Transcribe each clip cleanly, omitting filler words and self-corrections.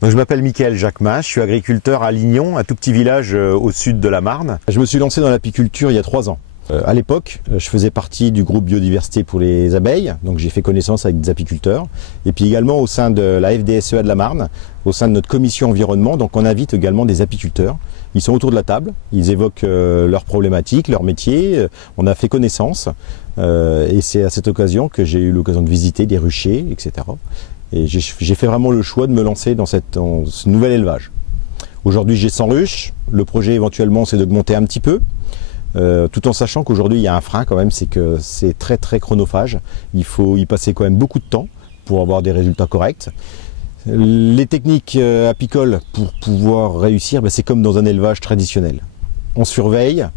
Donc, je m'appelle Michael Jacquemin, je suis agriculteur à Lignon, un tout petit village au sud de la Marne. Je me suis lancé dans l'apiculture il y a 3 ans. À l'époque, je faisais partie du groupe biodiversité pour les abeilles, donc j'ai fait connaissance avec des apiculteurs. Et puis également au sein de la FDSEA de la Marne, au sein de notre commission environnement, donc on invite également des apiculteurs. Ils sont autour de la table, ils évoquent leurs problématiques, leur métier, on a fait connaissance. Et c'est à cette occasion que j'ai eu l'occasion de visiter des ruchers, etc. Et j'ai fait vraiment le choix de me lancer dans ce nouvel élevage. Aujourd'hui j'ai 100 ruches, le projet éventuellement c'est d'augmenter un petit peu, tout en sachant qu'aujourd'hui il y a un frein quand même, c'est que c'est très chronophage, il faut y passer quand même beaucoup de temps pour avoir des résultats corrects. Les techniques apicoles pour pouvoir réussir, c'est comme dans un élevage traditionnel. On surveille,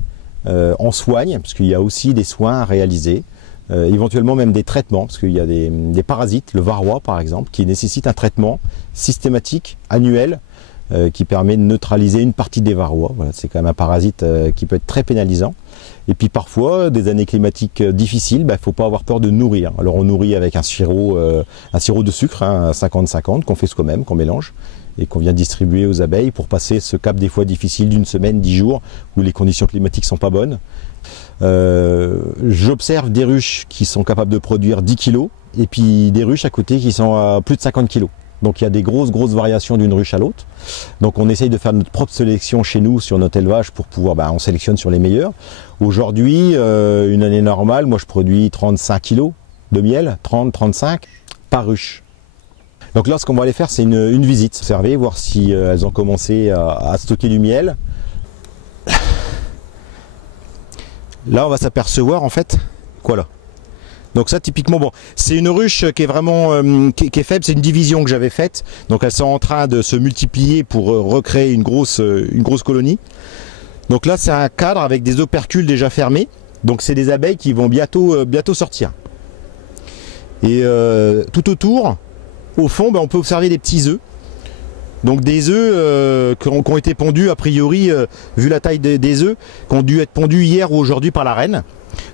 on soigne, parce qu'il y a aussi des soins à réaliser. Éventuellement même des traitements, parce qu'il y a des parasites, le varroa par exemple, qui nécessite un traitement systématique, annuel, qui permet de neutraliser une partie des varroas. Voilà, c'est quand même un parasite qui peut être très pénalisant. Et puis parfois, des années climatiques difficiles, il ne faut pas avoir peur de nourrir. Alors on nourrit avec un sirop de sucre, 50-50, qu'on fait soi-même, qu'on mélange, et qu'on vient distribuer aux abeilles pour passer ce cap des fois difficile d'une semaine, 10 jours, où les conditions climatiques ne sont pas bonnes. J'observe des ruches qui sont capables de produire 10 kg et puis des ruches à côté qui sont à plus de 50 kg. Donc il y a des grosses variations d'une ruche à l'autre. Donc on essaye de faire notre propre sélection chez nous sur notre élevage pour pouvoir, on sélectionne sur les meilleurs. Aujourd'hui, une année normale, moi je produis 35 kg de miel, 30-35 par ruche. Donc là ce qu'on va aller faire c'est une visite, observer, voir si elles ont commencé à stocker du miel. Là on va s'apercevoir en fait, quoi là? Donc ça typiquement, c'est une ruche qui est vraiment qui est faible, c'est une division que j'avais faite. Donc elles sont en train de se multiplier pour recréer une grosse colonie. Donc là c'est un cadre avec des opercules déjà fermés. Donc c'est des abeilles qui vont bientôt sortir. Et tout autour, au fond, on peut observer des petits œufs. Donc des œufs qui ont été pondus a priori, vu la taille des œufs, qui ont dû être pondus hier ou aujourd'hui par la reine.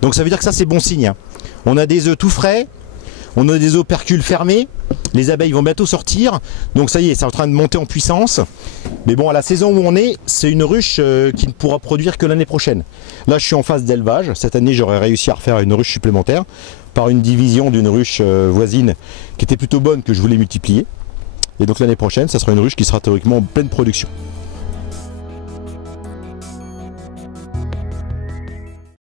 Donc ça veut dire que ça c'est bon signe. On a des œufs tout frais, on a des opercules fermés, les abeilles vont bientôt sortir, donc ça y est, c'est en train de monter en puissance. Mais bon, à la saison où on est, c'est une ruche qui ne pourra produire que l'année prochaine. Là je suis en phase d'élevage, cette année j'aurais réussi à refaire une ruche supplémentaire par une division d'une ruche voisine qui était plutôt bonne que je voulais multiplier. Et donc l'année prochaine, ça sera une ruche qui sera théoriquement en pleine production.